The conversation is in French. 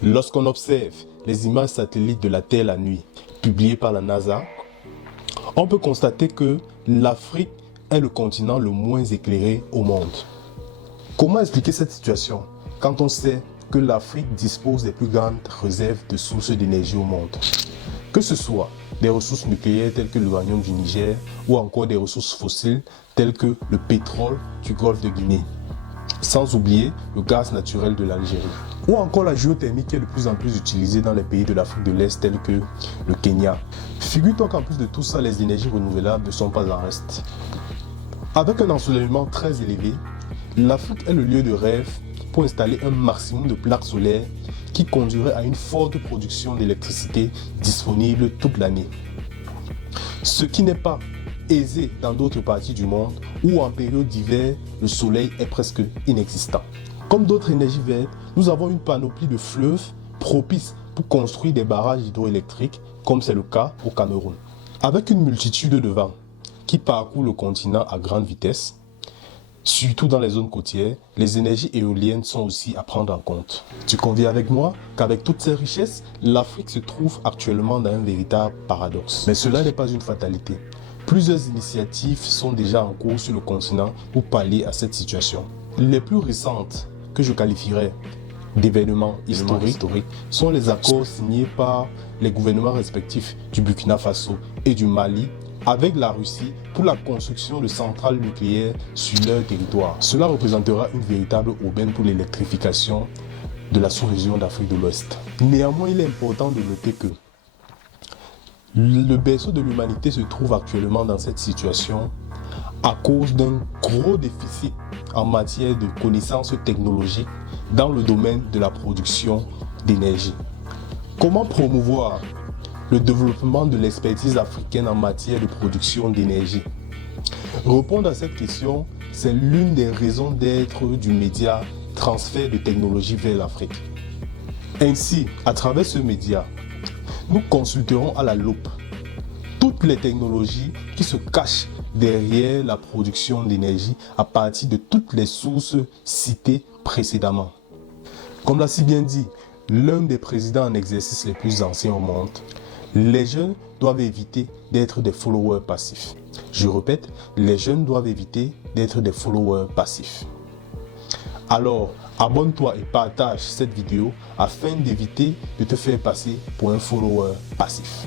Lorsqu'on observe les images satellites de la Terre la nuit, publiées par la NASA, on peut constater que l'Afrique est le continent le moins éclairé au monde. Comment expliquer cette situation quand on sait que l'Afrique dispose des plus grandes réserves de sources d'énergie au monde? Que ce soit des ressources nucléaires telles que l'uranium du Niger ou encore des ressources fossiles telles que le pétrole du golfe de Guinée. Sans oublier le gaz naturel de l'Algérie. Ou encore la géothermie qui est de plus en plus utilisée dans les pays de l'Afrique de l'Est tels que le Kenya. Figure-toi qu'en plus de tout ça, les énergies renouvelables ne sont pas en reste. Avec un ensoleillement très élevé, l'Afrique est le lieu de rêve pour installer un maximum de plaques solaires qui conduirait à une forte production d'électricité disponible toute l'année. Ce qui n'est pas aisé dans d'autres parties du monde où en période d'hiver, le soleil est presque inexistant. Comme d'autres énergies vertes, nous avons une panoplie de fleuves propices pour construire des barrages hydroélectriques comme c'est le cas au Cameroun. Avec une multitude de vents qui parcourent le continent à grande vitesse, surtout dans les zones côtières, les énergies éoliennes sont aussi à prendre en compte. Tu conviens avec moi qu'avec toutes ces richesses, l'Afrique se trouve actuellement dans un véritable paradoxe. Mais cela n'est pas une fatalité. Plusieurs initiatives sont déjà en cours sur le continent pour pallier à cette situation. Les plus récentes, que je qualifierais d'événements historiques, sont les accords signés par les gouvernements respectifs du Burkina Faso et du Mali avec la Russie pour la construction de centrales nucléaires sur leur territoire. Cela représentera une véritable aubaine pour l'électrification de la sous-région d'Afrique de l'Ouest. Néanmoins, il est important de noter que le berceau de l'humanité se trouve actuellement dans cette situation à cause d'un gros déficit en matière de connaissances technologiques dans le domaine de la production d'énergie. Comment promouvoir le développement de l'expertise africaine en matière de production d'énergie? Répondre à cette question, c'est l'une des raisons d'être du média Transfert de technologie vers l'Afrique. Ainsi, à travers ce média, nous consulterons à la loupe toutes les technologies qui se cachent derrière la production d'énergie à partir de toutes les sources citées précédemment. Comme l'a si bien dit l'un des présidents en exercice les plus anciens au monde, les jeunes doivent éviter d'être des followers passifs. Je répète, les jeunes doivent éviter d'être des followers passifs. Alors, abonne-toi et partage cette vidéo afin d'éviter de te faire passer pour un follower passif.